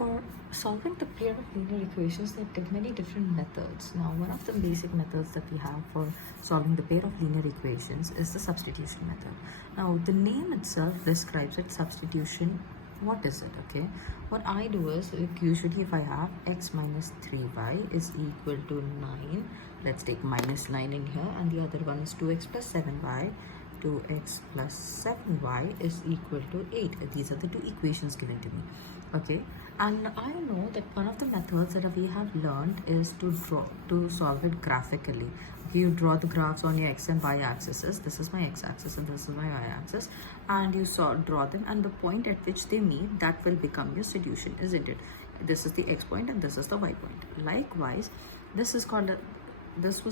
for solving the pair of linear equations, there are many different methods. Now, one of the basic methods that we have for solving the pair of linear equations is the substitution method. Now, the name itself describes it, substitution. What is it? Okay, what I do is, like, usually if I have x minus 3y is equal to 9, let's take minus 9 in here, and the other one is 2x plus 7y. 2x plus 7y is equal to 8. These are the two equations given to me. Okay, and I know that one of the methods that we have learned is to solve it graphically. Okay, you draw the graphs on your x and y axes. This is my x-axis and this is my y-axis, and you draw them, and the point at which they meet, that will become your solution, isn't it? This is the x point and this is the y point. Likewise, this was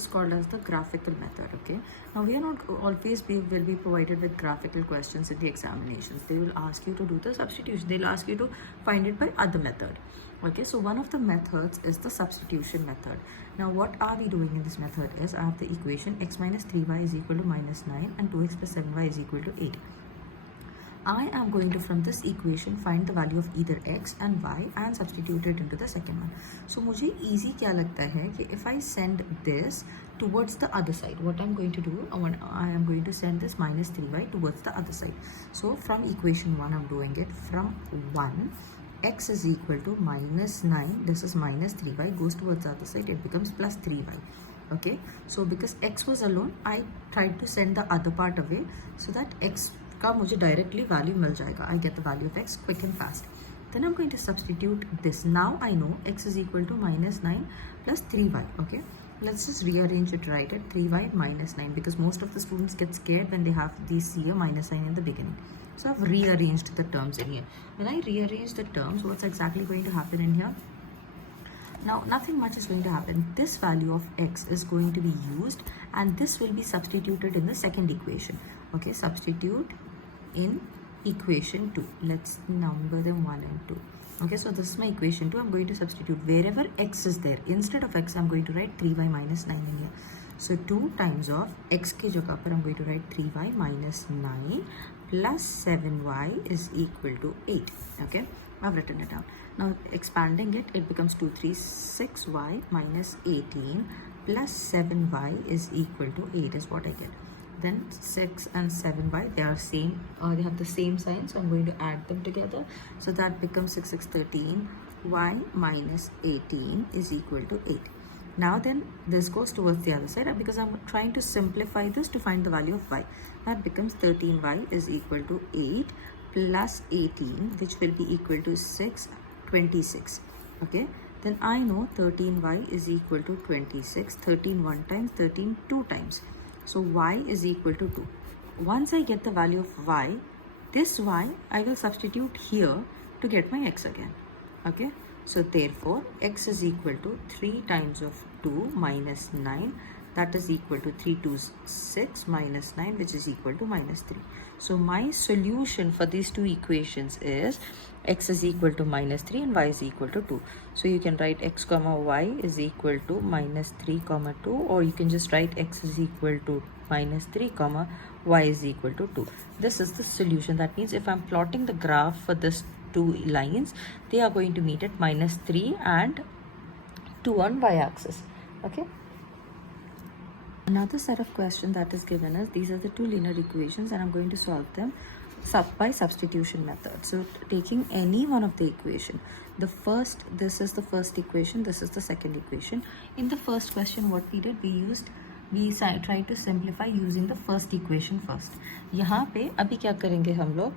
called as the graphical method. Okay, now we are not always will be provided with graphical questions in the examinations. They will ask you to do the substitution. They'll ask you to find it by other method. Okay, so one of the methods is the substitution method. Now what are we doing in this method is, I have the equation x minus 3y is equal to minus 9 and 2x plus 7y is equal to 8. I am going to, from this equation, find the value of either x and y and substitute it into the second one. So मुझे easy क्या लगता है कि if I send this towards the other side, what I'm going to do, I am going to send this minus 3y towards the other side. So from equation 1, I'm doing it from 1, x is equal to minus 9, this is minus 3y, goes towards the other side, it becomes plus 3y. Okay, so because x was alone, I tried to send the other part away so that x का मुझे directly value मिल जाएगा. I get the value of x quick and fast. Then I'm going to substitute this. Now I know x is equal to minus 9 plus 3y. Okay, let's just rearrange it right at 3y minus 9, because most of the students get scared when they have these see a minus sign in the beginning. So I've rearranged the terms in here. When I rearrange the terms, what's exactly going to happen in here? Now nothing much is going to happen. This value of x is going to be used and this will be substituted in the second equation. Okay, substitute in equation 2. Let's number them 1 and 2. Okay, so this is my equation 2. I'm going to substitute wherever x is there. Instead of x, I'm going to write 3y minus 9 in here. So 2 times of x ke jagah par I'm going to write 3y minus 9 plus 7y is equal to 8. Okay, I've written it down. Now expanding it, it becomes 2 3 6y minus 18 plus 7y is equal to 8 is what I get. Then 6 and 7y, they are same, they have the same sign, so I'm going to add them together. So that becomes 6 6 13, y minus 18 is equal to 8. Now then this goes towards the other side because I'm trying to simplify this to find the value of y. That becomes 13y is equal to 8 plus 18, which will be equal to 6, 26. Okay, then I know 13y is equal to 26. 13 one times, 13 two times. So y is equal to 2. Once I get the value of y, this y I will substitute here to get my x again. Okay, so therefore x is equal to 3 times of 2 minus 9, that is equal to 3 to 6 minus 9, which is equal to minus 3. So my solution for these two equations is x is equal to minus 3 and y is equal to 2. So you can write x comma y is equal to minus 3 comma 2, or you can just write x is equal to minus 3 comma y is equal to 2. This is the solution. That means if I'm plotting the graph for this two lines, they are going to meet at minus 3 and 2 on y-axis. Okay. Another set of questions that is given is, these are the two linear equations and I'm going to solve them by substitution method. So taking any one of the equation, this is the first equation, this is the second equation. In the first question, what we did, we tried to simplify using the first equation first. यहाँ पे अभी क्या करेंगे हम लोग?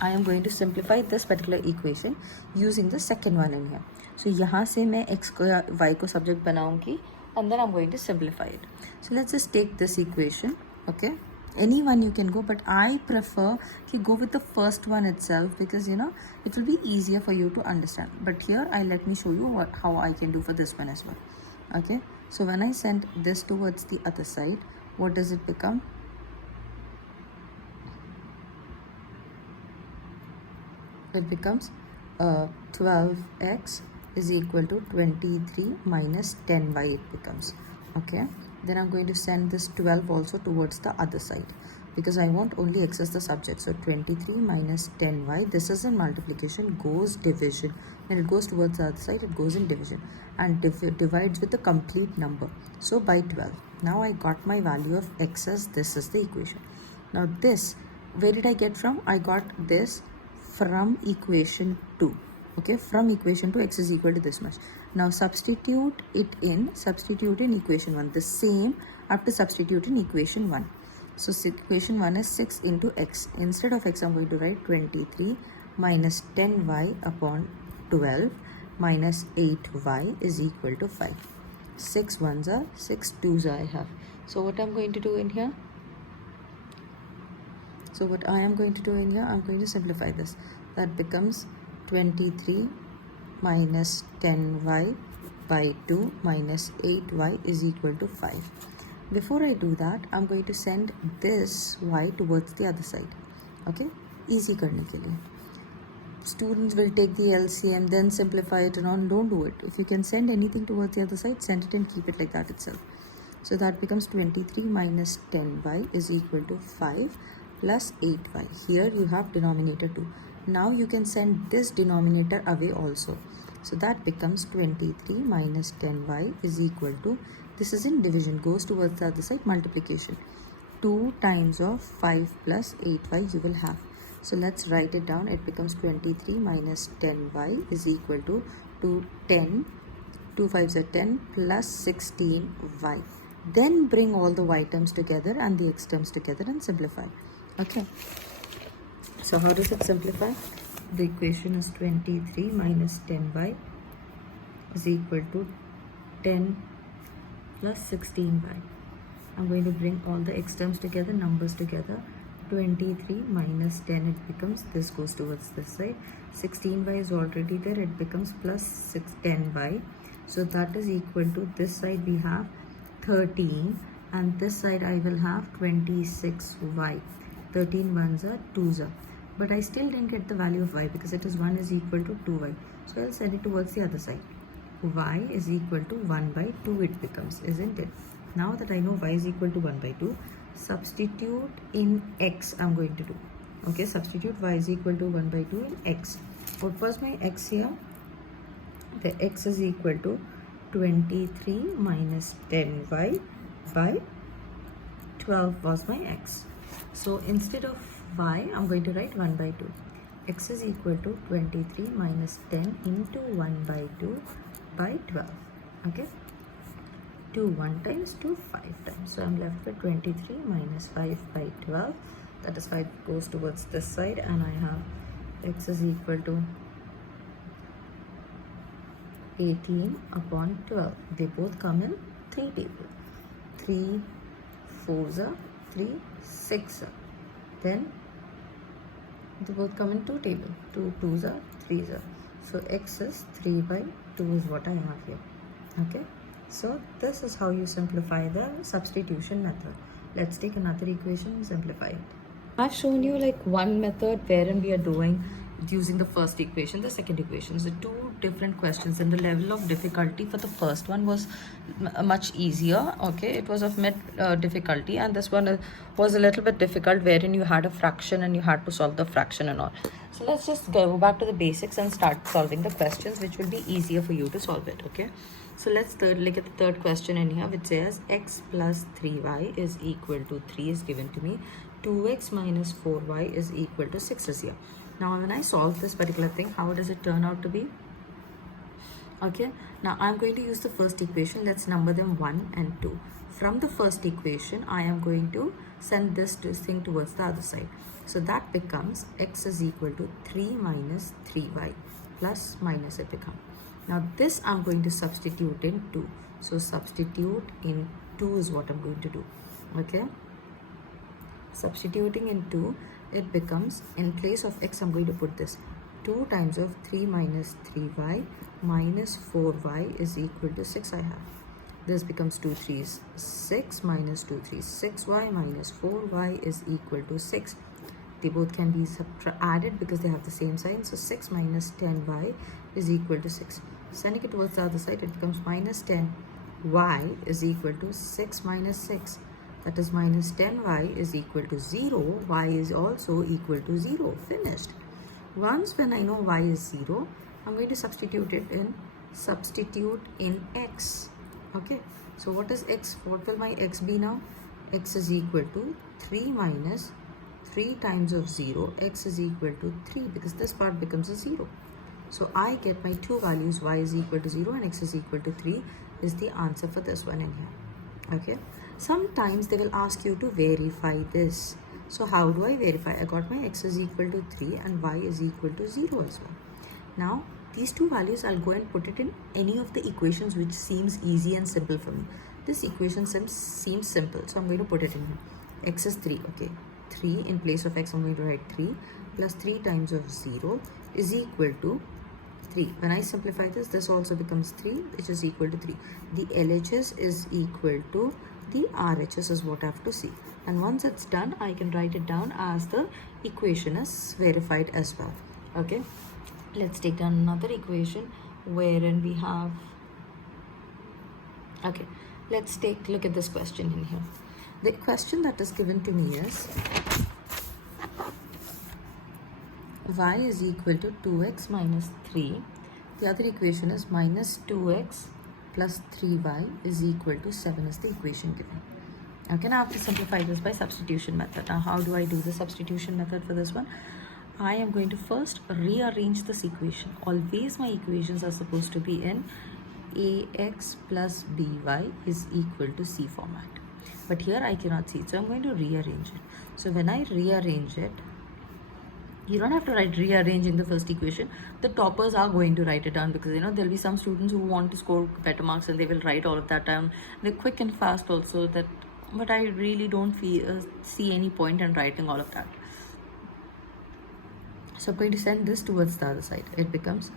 I am going to simplify this particular equation using the second one in here. So यहाँ से मैं x को या y को subject बनाऊंगी and then I'm going to simplify it. So let's just take this equation. Okay, any one you can go, but I prefer to go with the first one itself because, you know, it will be easier for you to understand. But here let me show you how I can do for this one as well. Okay, so when I send this towards the other side, what does it become? It becomes 12x is equal to 23 minus 10y it becomes. Okay, then I'm going to send this 12 also towards the other side. because I want only x as the subject. So 23 minus 10y, this is in multiplication, goes division. When it goes towards the other side, it goes in division and divides with the complete number. So by 12. Now I got my value of x as this is the equation. Now this, where did I get from? I got this from equation 2. Okay, from equation 2, x is equal to this much. Now substitute in equation 1. The same I have to substitute in equation 1. So equation 1 is 6 into x. Instead of x, I'm going to write 23 minus 10y upon 12 minus 8y is equal to 5. 6 ones are 6 twos I have. So what I'm going to do in here? So what I am going to do in here, I'm going to simplify this. That becomes 23 minus 10y by 2 minus 8y is equal to 5. Before I do that, I'm going to send this y towards the other side. Okay, easy karne ke liye. Students will take the LCM, then simplify it and all. Don't do it. If you can send anything towards the other side, send it and keep it like that itself. So that becomes 23 minus 10y is equal to 5 plus 8y. Here you have denominator 2. Now you can send this denominator away also. So that becomes 23 minus 10y is equal to, this is in division, goes towards the other side, multiplication. 2 times of 5 plus 8y you will have. So let's write it down. It becomes 23 minus 10y is equal to 10, 2 5s are 10 plus 16y. Then bring all the y terms together and the x terms together and simplify. Okay. So how does it simplify? The equation is 23 minus 10y is equal to 10 plus 16y. I'm going to bring all the x terms together, numbers together. 23 minus 10, it becomes, this goes towards this side. 16y is already there, it becomes plus 10y. So that is equal to, this side we have 13 and this side I will have 26y. 13 ones are 2s are. But I still didn't get the value of y because it is 1 is equal to 2y. So I'll send it towards the other side. Y is equal to 1 by 2 it becomes, isn't it? Now that I know y is equal to 1 by 2, substitute in x I'm going to do. Okay, substitute y is equal to 1 by 2 in x. What was my x here? The x is equal to 23 minus 10y by 12 was my x. So instead of y, I'm going to write 1 by 2. X is equal to 23 minus 10 into 1 by 2 by 12. Okay. 2 1 times 2 5 times. So I'm left with 23 minus 5 by 12. That is 5 goes towards this side and I have x is equal to 18 upon 12. They both come in 3 table. 3 4s are 3 6 are. Then they both come in 2 table. 2 2s are 3s are. So x is 3 by 2 is what I have here. Okay. So this is how you simplify the substitution method. Let's take another equation and simplify it. I've shown you like one method wherein we are doing using the first equation, the second equation. So two different questions, and the level of difficulty for the first one was much easier. Okay, it was of mid difficulty, and this one was a little bit difficult wherein you had a fraction and you had to solve the fraction and all. So let's just go back to the basics and start solving the questions, which will be easier for you to solve it. Okay. So let's look at the third question in here, which says x plus 3y is equal to 3 is given to me. 2x minus 4y is equal to 6 is here. Now when I solve this particular thing, how does it turn out to be? Okay, now I'm going to use the first equation. Let's number them 1 and 2. From the first equation, I am going to send this thing towards the other side. So that becomes x is equal to 3 minus 3y plus minus it becomes. Now this I'm going to substitute in 2. So substitute in 2 is what I'm going to do. Okay. Substituting in 2, it becomes, in place of x I'm going to put this 2 times of 3 minus 3y minus 4y is equal to 6 I have. This becomes 2 3's 6 minus 2 3's 6y minus 4y is equal to 6. They both can be added because they have the same sign. So 6 minus 10y is equal to 6. Sending it towards the other side, it becomes minus 10y is equal to 6 minus 6. that is minus 10y is equal to 0, y is also equal to 0. Finished. Once when I know y is 0, I'm going to substitute in x. Okay, so what is x? What will my x be now? X is equal to 3 minus 3 times of 0. X is equal to 3 because this part becomes a 0. So I get my two values, y is equal to 0 and x is equal to 3 is the answer for this one in here. Okay, sometimes they will ask you to verify this. So how do I verify? I got my x is equal to 3 and y is equal to 0 as well. Now these two values, I'll go and put it in any of the equations which seems easy and simple for me. This equation seems simple, so I'm going to put it in here. X is 3, okay. 3 in place of x, I'm going to write 3 plus 3 times of 0 is equal to 3. When I simplify this, this also becomes 3, which is equal to 3. The LHS is equal to the RHS is what I have to see. And once it's done, I can write it down as the equation is verified as well. Okay, let's take down another equation wherein we have, okay, let's take a look at this question in here. The question that is given to me is y is equal to 2x minus 3. The other equation is minus 2x plus 3y is equal to 7 is the equation given. Okay, now I have to simplify this by substitution method. Now how do I do the substitution method for this one? I am going to first rearrange this equation. Always my equations are supposed to be in ax plus by is equal to c format. But here I cannot see it, so I'm going to rearrange it. So when I rearrange it, you don't have to write rearrange in the first equation. The toppers are going to write it down because there'll be some students who want to score better marks and they will write all of that down. They're quick and fast also, that, but I really don't see any point in writing all of that. So I'm going to send this towards the other side. It becomes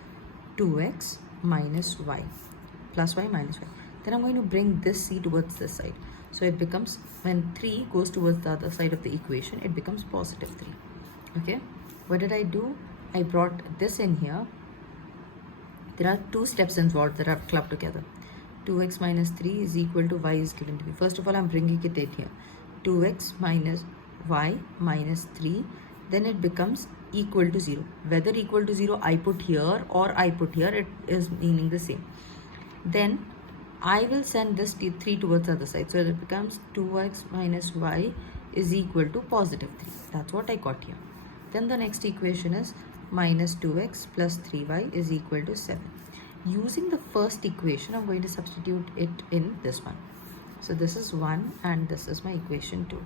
2x minus y plus y minus y. Then I'm going to bring this c towards this side. So it becomes, when 3 goes towards the other side of the equation, it becomes positive 3. Okay, what did I do? I brought this in here. There are two steps involved that are clubbed together. 2x minus 3 is equal to y is given to me. First of all, I'm bringing it in here. 2x minus y minus 3. Then it becomes equal to 0. Whether equal to 0 I put here or I put here, it is meaning the same. Then I will send this 3 towards the other side. So it becomes 2x minus y is equal to positive 3. That's what I got here. Then the next equation is minus 2x plus 3y is equal to 7. Using the first equation, I'm going to substitute it in this one. So this is 1 and this is my equation 2.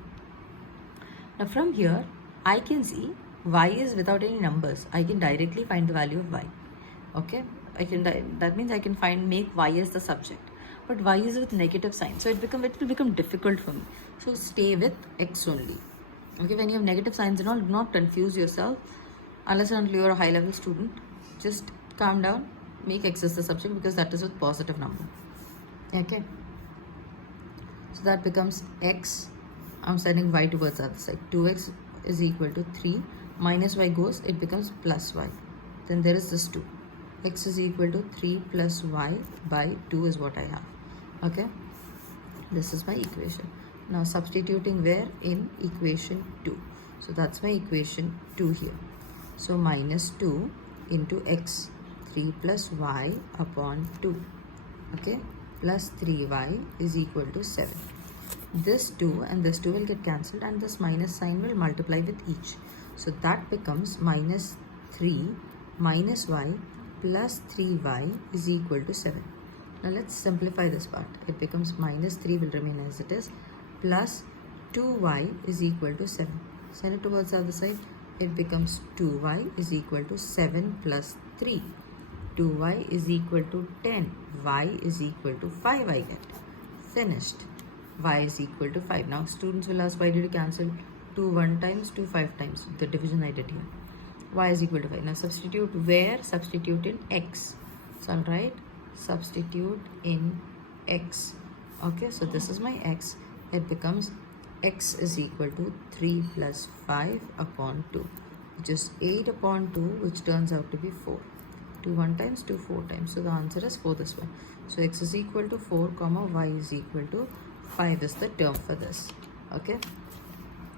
Now from here, I can see y is without any numbers. I can directly find the value of y. Okay, that means I can make y as the subject. But y is with negative sign, so it will become difficult for me. So stay with x only. Okay, when you have negative signs and all, do not confuse yourself. Unless and until you are a high level student, just calm down, make x as the subject because that is with positive number. Okay, so that becomes x. I'm sending y towards the other side. 2x is equal to 3 minus y goes, it becomes plus y. Then there is this 2. X is equal to 3 plus y by 2 is what I have. Okay, this is my equation. Now substituting where? In equation 2. So that's my equation 2 here. So minus 2 into x, 3 plus y upon 2. Okay, plus 3y is equal to 7. This 2 and this 2 will get cancelled and this minus sign will multiply with each. So that becomes minus 3 minus y plus 3y is equal to 7. Now let's simplify this part. It becomes minus 3 will remain as it is, plus 2y is equal to 7. Send it towards the other side. It becomes 2y is equal to 7 plus 3. 2y is equal to 10. Y is equal to 5 I get. Finished. Y is equal to 5. Now students will ask, why did you cancel 2 1 times, 2 5 times? The division I did here. Y is equal to 5. Now substitute where? Substitute in x. So I'll write substitute in x. Okay, so this is my x. It becomes x is equal to 3 plus 5 upon 2, which is 8 upon 2, which turns out to be 4. 2 1 times, 2 4 times. So the answer is 4 this one. So x is equal to 4 comma y is equal to 5 is the term for this. Okay.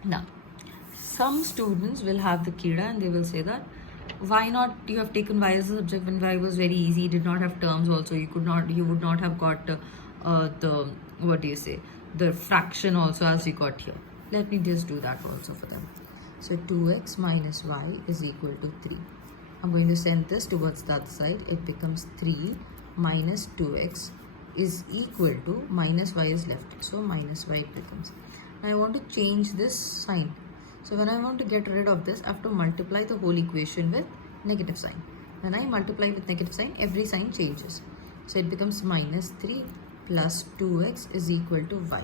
Now, some students will have the kida and they will say that why not you have taken y as a subject when y was very easy, did not have terms also, you would not have got the, what do you say, the fraction also as you got here. Let me just do that also for them. So 2x minus y is equal to 3. I'm going to send this towards the other side. It becomes 3 minus 2x is equal to minus y is left. So minus y it becomes. Now I want to change this sign. So when I want to get rid of this, I have to multiply the whole equation with negative sign. When I multiply with negative sign, every sign changes. So it becomes minus 3 plus 2x is equal to y.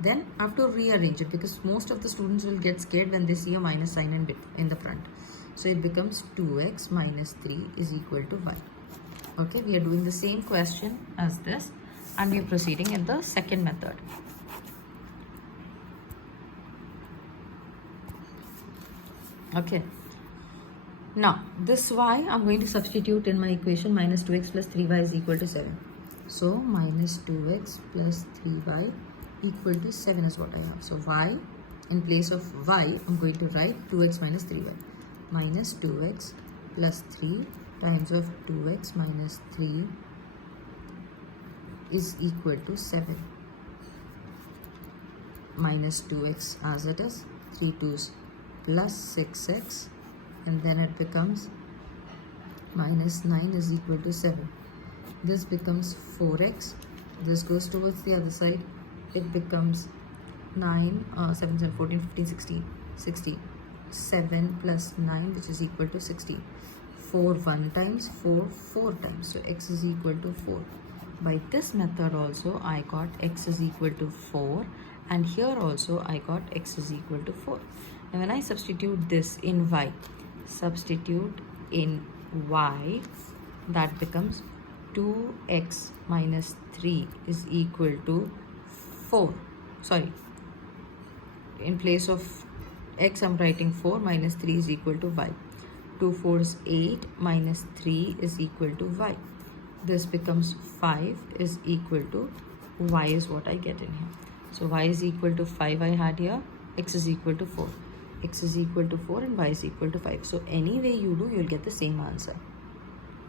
Then I have to rearrange it because most of the students will get scared when they see a minus sign in the front. So it becomes 2x minus 3 is equal to y. Okay, we are doing the same question as this and we are proceeding in the second method. Okay, now this y I'm going to substitute in my equation. Minus 2x plus 3y is equal to 7. So minus 2x plus 3y equal to 7 is what I have. So y, in place of y, I'm going to write 2x minus 3y. Minus 2x plus 3 times of 2x minus 3 is equal to 7. Minus 2x as it is, 3 2's plus 6x, and then it becomes minus 9 is equal to 7. This becomes 4x. This goes towards the other side. It becomes 9, 7, 7, 14, 15, 16, 16. 7 plus 9, which is equal to 16. 4 1 times, 4 4 times. So x is equal to 4. By this method also I got x is equal to 4, and here also I got x is equal to 4. Now when I substitute this in y, that becomes 2x minus 3 is equal to 4. Sorry, in place of x I'm writing 4, minus 3 is equal to y. 2 4's 8 minus 3 is equal to y. This becomes 5 is equal to y is what I get in here. So y is equal to 5 I had here, x is equal to 4. X is equal to 4 and y is equal to 5. So any way you do, you'll get the same answer.